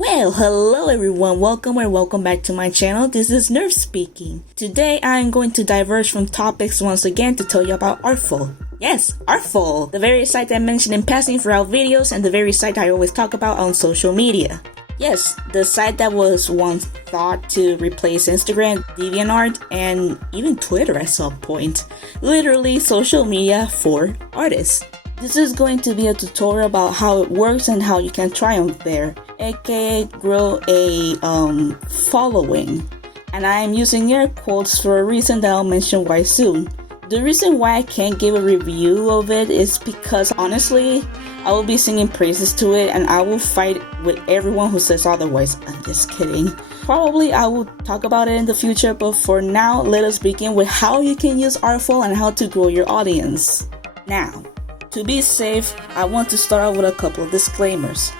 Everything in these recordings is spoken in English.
Well, hello everyone, welcome back to my channel. This is N.E.R.V speaking. Today I am going to diverge from topics once again to tell you about Artfol. Yes, Artfol, the very site I mentioned in passing throughout videos and the very site I always talk about on social media. Yes, the site that was once thought to replace Instagram, DeviantArt, and even Twitter at some point. Literally social media for artists. This is going to be a tutorial about how it works and how you can triumph there, aka grow a following. And I am using air quotes for a reason that I'll mention why soon. The reason why I can't give a review of it is because honestly, I will be singing praises to it and I will fight with everyone who says otherwise. I'm just kidding. Probably I will talk about it in the future, but for now, let us begin with how you can use Artfol and how to grow your audience. Now, to be safe, I want to start out with a couple of disclaimers.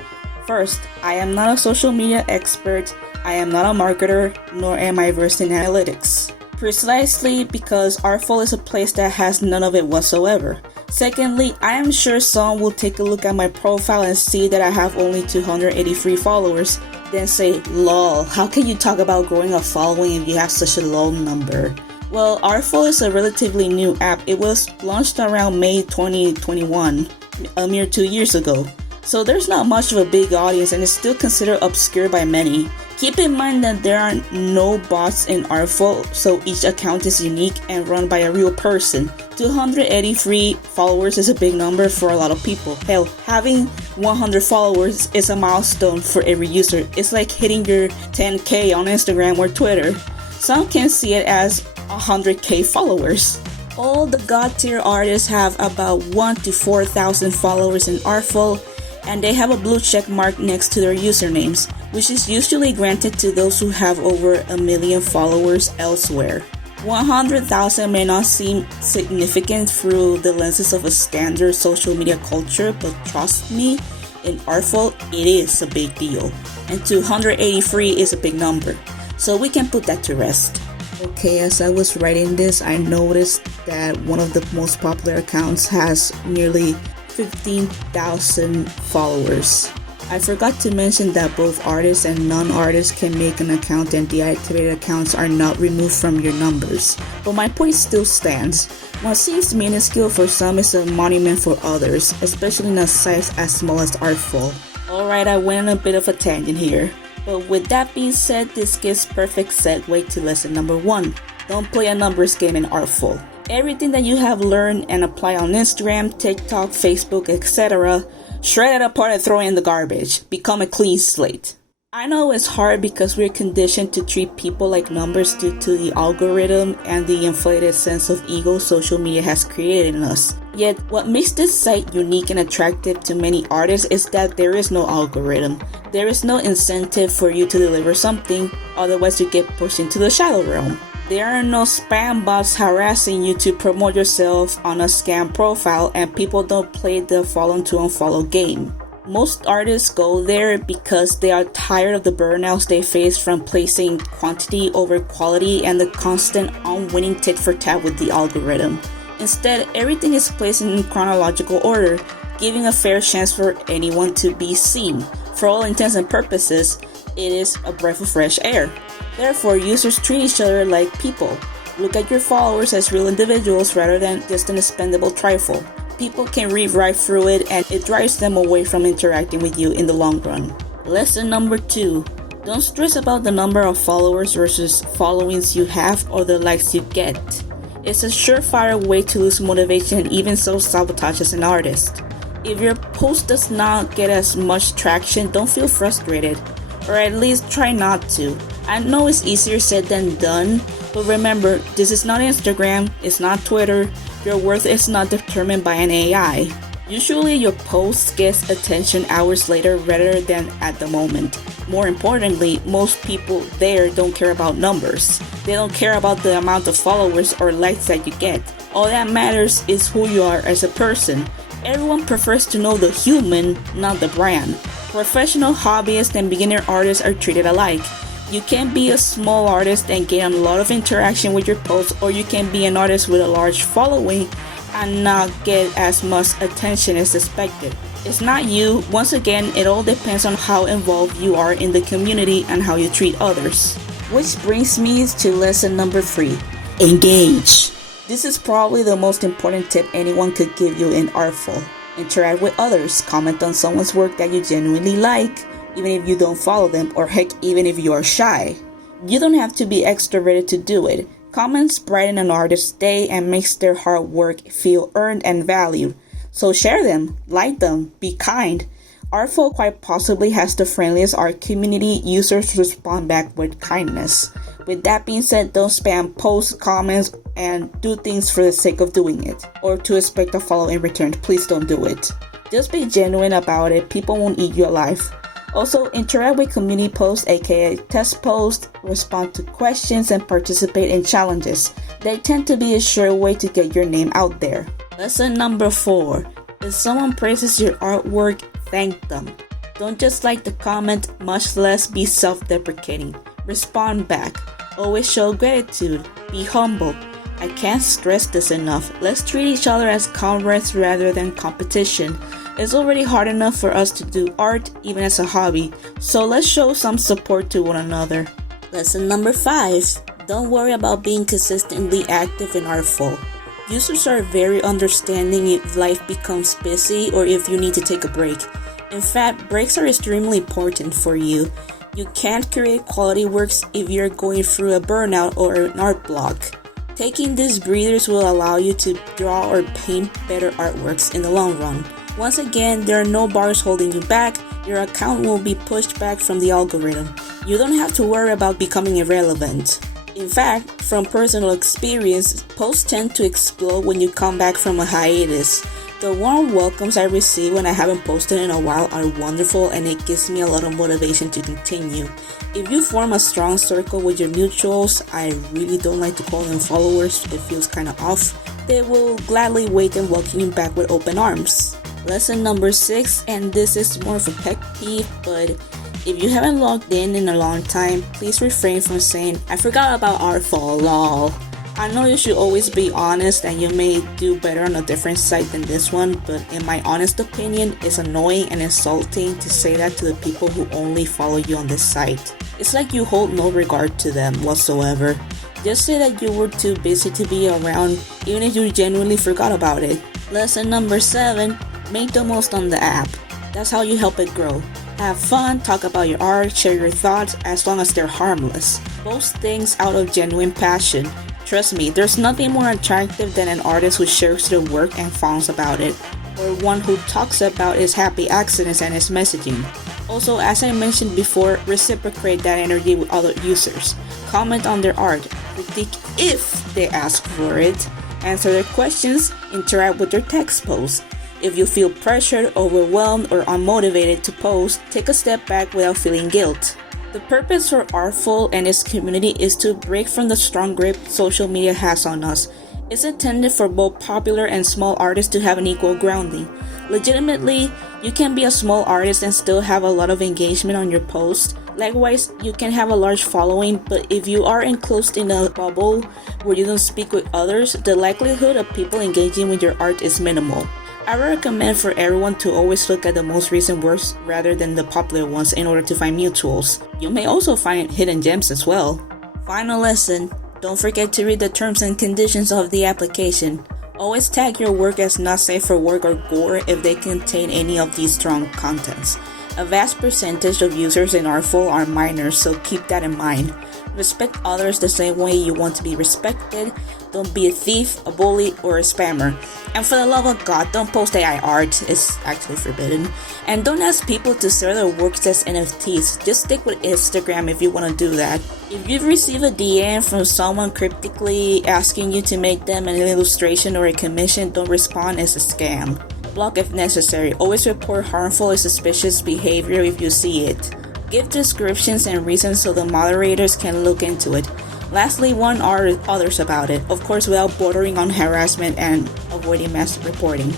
First, I am not a social media expert, I am not a marketer, nor am I versed in analytics. Precisely because Artfol is a place that has none of it whatsoever. Secondly, I am sure someone will take a look at my profile and see that I have only 283 followers, then say, lol, how can you talk about growing a following if you have such a low number? Well, Artfol is a relatively new app. It was launched around May 2021, a mere 2 years ago. So there's not much of a big audience and it's still considered obscure by many. Keep in mind that there are no bots in Artfol, so each account is unique and run by a real person. 283 followers is a big number for a lot of people. Hell, having 100 followers is a milestone for every user. It's like hitting your 10K on Instagram or Twitter. Some can see it as 100K followers. All the god tier artists have about 1,000 to 4,000 followers in Artfol, and they have a blue check mark next to their usernames, which is usually granted to those who have over 1 million followers elsewhere. 100,000 may not seem significant through the lenses of a standard social media culture, but trust me, in Artfol it is a big deal, and 283 is a big number, so we can put that to rest. Okay, as I was writing this, I noticed that one of the most popular accounts has nearly 15,000 followers. I forgot to mention that both artists and non-artists can make an account and deactivated accounts are not removed from your numbers. But my point still stands. What seems minuscule for some is a monument for others, especially in a site as small as Artfol. Alright, I went on a bit of a tangent here. But with that being said, this gives perfect segue to lesson number 1. Don't play a numbers game in Artfol. Everything that you have learned and apply on Instagram, TikTok, Facebook, etc., shred it apart and throw it in the garbage. Become a clean slate. I know it's hard because we're conditioned to treat people like numbers due to the algorithm and the inflated sense of ego social media has created in us. Yet, what makes this site unique and attractive to many artists is that there is no algorithm. There is no incentive for you to deliver something, otherwise you get pushed into the shadow realm. There are no spam bots harassing you to promote yourself on a scam profile, and people don't play the follow to unfollow game. Most artists go there because they are tired of the burnouts they face from placing quantity over quality and the constant unwinning tit for tat with the algorithm. Instead, everything is placed in chronological order, giving a fair chance for anyone to be seen. For all intents and purposes, it is a breath of fresh air. Therefore, users treat each other like people. Look at your followers as real individuals rather than just an expendable trifle. People can read right through it and it drives them away from interacting with you in the long run. Lesson number 2. Don't stress about the number of followers versus followings you have or the likes you get. It's a surefire way to lose motivation and even self-sabotage as an artist. If your post does not get as much traction, don't feel frustrated, or at least try not to. I know it's easier said than done, but remember, this is not Instagram, it's not Twitter, your worth is not determined by an AI. Usually your post gets attention hours later rather than at the moment. More importantly, most people there don't care about numbers. They don't care about the amount of followers or likes that you get. All that matters is who you are as a person. Everyone prefers to know the human, not the brand. Professional hobbyists and beginner artists are treated alike. You can be a small artist and get a lot of interaction with your posts, or you can be an artist with a large following and not get as much attention as expected. It's not you. Once again, it all depends on how involved you are in the community and how you treat others. Which brings me to lesson number 3. Engage. This is probably the most important tip anyone could give you in Artful. Interact with others, comment on someone's work that you genuinely like, even if you don't follow them, or heck, even if you are shy. You don't have to be extroverted to do it. Comments brighten an artist's day and makes their hard work feel earned and valued. So share them, like them, be kind. Artful quite possibly has the friendliest art community. Users respond back with kindness. With that being said, don't spam posts, comments, and do things for the sake of doing it, or to expect a follow in return. Please don't do it. Just be genuine about it. People won't eat you alive. Also, interact with community posts, aka test posts, respond to questions, and participate in challenges. They tend to be a sure way to get your name out there. Lesson number 4. If someone praises your artwork, thank them. Don't just like the comment, much less be self-deprecating. Respond back. Always show gratitude. Be humble. I can't stress this enough. Let's treat each other as comrades rather than competition. It's already hard enough for us to do art, even as a hobby, so let's show some support to one another. Lesson number 5. Don't worry about being consistently active in Artful. Users are very understanding if life becomes busy or if you need to take a break. In fact, breaks are extremely important for you. You can't create quality works if you're going through a burnout or an art block. Taking these breathers will allow you to draw or paint better artworks in the long run. Once again, there are no bars holding you back. Your account will be pushed back from the algorithm. You don't have to worry about becoming irrelevant. In fact, from personal experience, posts tend to explode when you come back from a hiatus. The warm welcomes I receive when I haven't posted in a while are wonderful, and it gives me a lot of motivation to continue. If you form a strong circle with your mutuals, I really don't like to call them followers, it feels kinda off, they will gladly wait and welcome you back with open arms. Lesson number 6, and this is more of a pet peeve, but if you haven't logged in a long time, please refrain from saying, I forgot about Artful, lol. I know you should always be honest and you may do better on a different site than this one, but in my honest opinion, it's annoying and insulting to say that to the people who only follow you on this site. It's like you hold no regard to them whatsoever. Just say that you were too busy to be around, even if you genuinely forgot about it. Lesson number 7, make the most on the app. That's how you help it grow. Have fun, talk about your art, share your thoughts as long as they're harmless. Post things out of genuine passion. Trust me, there's nothing more attractive than an artist who shares their work and fawnts about it, or one who talks about his happy accidents and his messaging. Also, as I mentioned before, reciprocate that energy with other users. Comment on their art, critique if they ask for it, answer their questions, interact with their text posts. If you feel pressured, overwhelmed, or unmotivated to post, take a step back without feeling guilt. The purpose for Artful and its community is to break from the strong grip social media has on us. It's intended for both popular and small artists to have an equal grounding. Legitimately, you can be a small artist and still have a lot of engagement on your post. Likewise, you can have a large following, but if you are enclosed in a bubble where you don't speak with others, the likelihood of people engaging with your art is minimal. I recommend for everyone to always look at the most recent works rather than the popular ones in order to find mutuals. You may also find hidden gems as well. Final lesson, don't forget to read the terms and conditions of the application. Always tag your work as not safe for work or gore if they contain any of these strong contents. A vast percentage of users in Artful are minors, so keep that in mind. Respect others the same way you want to be respected. Don't be a thief, a bully, or a spammer. And for the love of God, don't post AI art, it's actually forbidden. And don't ask people to sell their works as NFTs, just stick with Instagram if you want to do that. If you receive a DM from someone cryptically asking you to make them an illustration or a commission, don't respond as a scam. Block if necessary. Always report harmful or suspicious behavior if you see it. Give descriptions and reasons so the moderators can look into it. Lastly, warn others about it, of course without bordering on harassment and avoiding mass reporting.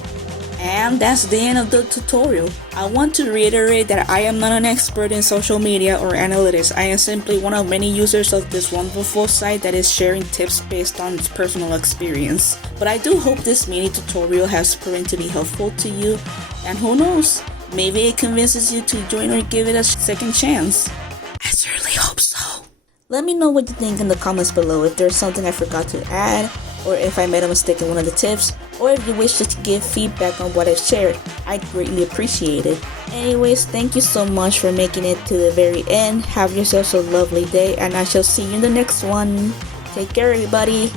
And that's the end of the tutorial. I want to reiterate that I am not an expert in social media or analytics. I am simply one of many users of this wonderful site that is sharing tips based on its personal experience. But I do hope this mini tutorial has proven to be helpful to you, and who knows, maybe it convinces you to join or give it a second chance. I certainly hope so. Let me know what you think in the comments below, if there's something I forgot to add, or if I made a mistake in one of the tips, or if you wish to give feedback on what I've shared. I'd greatly appreciate it. Anyways, thank you so much for making it to the very end. Have yourselves a lovely day, and I shall see you in the next one. Take care, everybody.